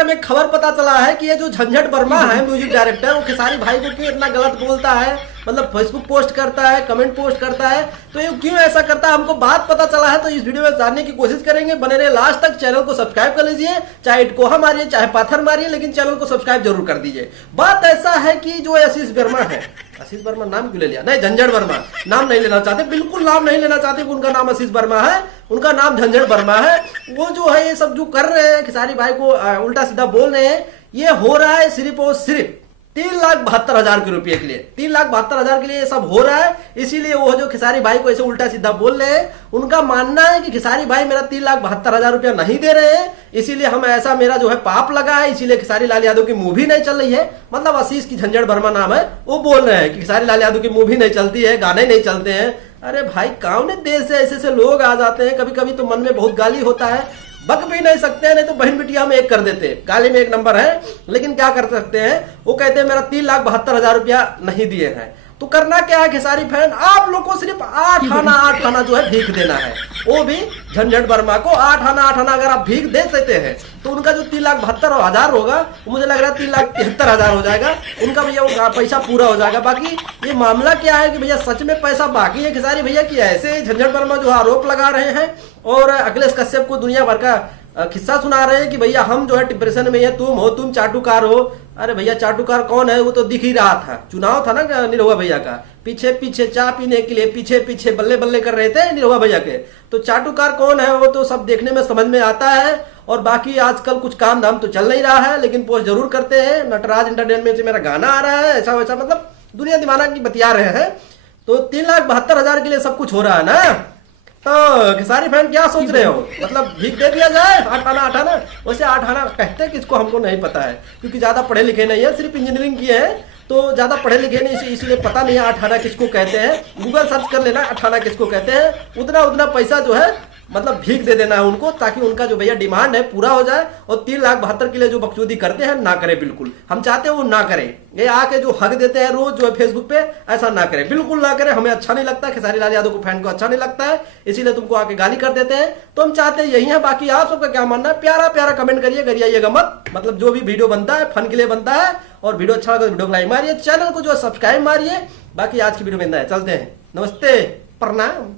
हमें खबर पता चला है कि ये जो झंझट वर्मा है म्यूजिक डायरेक्टर, वो खेसारी भाई को क्यों इतना गलत बोलता है, मतलब फेसबुक पोस्ट करता है, कमेंट पोस्ट करता है, तो ये क्यों ऐसा करता है, हमको बात पता चला है। तो इस वीडियो में जानने की कोशिश करेंगे, बने रहे लास्ट तक। चैनल को सब्सक्राइब कर लीजिए, चाहे इटकोहा मारिए चाहे पाथर मारिए, लेकिन चैनल को सब्सक्राइब जरूर कर दीजिए। बात ऐसा है कि जो आशीष वर्मा है, आशीष वर्मा नाम क्यों ले लिया, नहीं झंझट वर्मा, नाम नहीं लेना चाहते, बिल्कुल नाम नहीं लेना चाहते। उनका नाम आशीष वर्मा है, उनका नाम झंझट वर्मा है। वो जो है ये सब जो कर रहे हैं, खेसारी भाई को उल्टा सीधा बोल रहे हैं, ये हो रहा है सिर्फ और सिर्फ 3,72,000 के रुपए के लिए, 3,72,000 के लिए ये सब हो रहा है। इसीलिए वो जो खेसारी भाई को ऐसे उल्टा सीधा बोल रहे हैं, उनका मानना है कि खेसारी भाई मेरा 3,72,000 रुपया नहीं दे रहे हैं, इसीलिए हम ऐसा मेरा जो है पाप लगा है, इसीलिए खेसारी लाल यादव की मूवी नहीं चल रही है। मतलब आशीष की झंझट वर्मा नाम है, वो बोल रहे हैं कि खेसारी लाल यादव की मूवी नहीं चलती है, गाने नहीं चलते हैं। अरे भाई कौन देश से ऐसे लोग आ जाते हैं, कभी कभी तो मन में बहुत गाली होता है, बक भी नहीं सकते हैं, नहीं तो बहन बिटिया में एक कर देते, गाली में एक नंबर है, लेकिन क्या कर सकते हैं। वो कहते हैं मेरा 3,72,000 रुपया नहीं दिए हैं, तो करना क्या है खेसारी फैन, आप लोग को सिर्फ 8 आना जो है भीख देना है। वो भी झंझट वर्मा को 8 आना अगर आप भीख दे सकते हैं तो उनका जो 3,72,000 होगा, मुझे लग रहा है 3,73,000 हो जाएगा उनका, भैया वो पैसा पूरा हो जाएगा। बाकी ये मामला क्या है कि भैया सच में पैसा बाकी है खेसारी भैया की, ऐसे झंझट वर्मा जो आरोप लगा रहे हैं और अखिलेश कश्यप को दुनिया भर का किस्सा सुना रहे हैं कि भैया हम जो है डिप्रेशन में है, तुम चाटुकार हो। अरे भैया चाटुकार कौन है, वो तो दिख ही रहा था, चुनाव था ना निरहुआ भैया का, पीछे पीछे चाय पीने के लिए पीछे पीछे बल्ले बल्ले कर रहे थे निरहुआ भैया के, तो चाटुकार कौन है वो तो सब देखने में समझ में आता है। और बाकी आजकल कुछ काम धाम तो चल नहीं रहा है, लेकिन पोस्ट जरूर करते हैं। नटराज एंटरटेनमेंट से मेरा गाना आ रहा है, ऐसा वैसा, मतलब दुनिया दीवाना की बतिया रहे हैं। तो 3,72,000 के लिए सब कुछ हो रहा है ना, तो खेसारी फैन क्या सोच रहे हो, मतलब भीख दे दिया जाए 8 आना। वैसे 8 आना कहते हैं किसको हमको नहीं पता है, क्योंकि ज्यादा पढ़े लिखे नहीं है, सिर्फ इंजीनियरिंग किए हैं, तो ज्यादा पढ़े लिखे नहीं, इसलिए पता नहीं है 8 आना किसको कहते हैं। गूगल सर्च कर लेना 8 आना किसको कहते हैं। उतना पैसा जो है मतलब भीख दे देना है उनको, ताकि उनका जो भैया डिमांड है पूरा हो जाए। और 3,72,000 के लिए जो बकचोदी करते हैं ना करे, बिल्कुल हम चाहते हैं वो ना करें। ये आके जो हक देते हैं रोज जो है फेसबुक पे, ऐसा ना करें, बिल्कुल ना करें, हमें अच्छा नहीं लगता, खेसारी लाल यादव को फैन को अच्छा नहीं लगता है, इसीलिए तुमको आके गाली कर देते हैं। तो हम चाहते हैं यही है, बाकी आप सबका क्या मानना है प्यारा प्यारा कमेंट करिए, गरियाइएगा मत। मतलब जो भी वीडियो बनता है फन के लिए बनता है, और वीडियो अच्छा लगा तो वीडियो को लाइक मारिए, चैनल को जो है सब्सक्राइब मारिए। बाकी आज की वीडियो में इतना है, चलते हैं, नमस्ते, प्रणाम।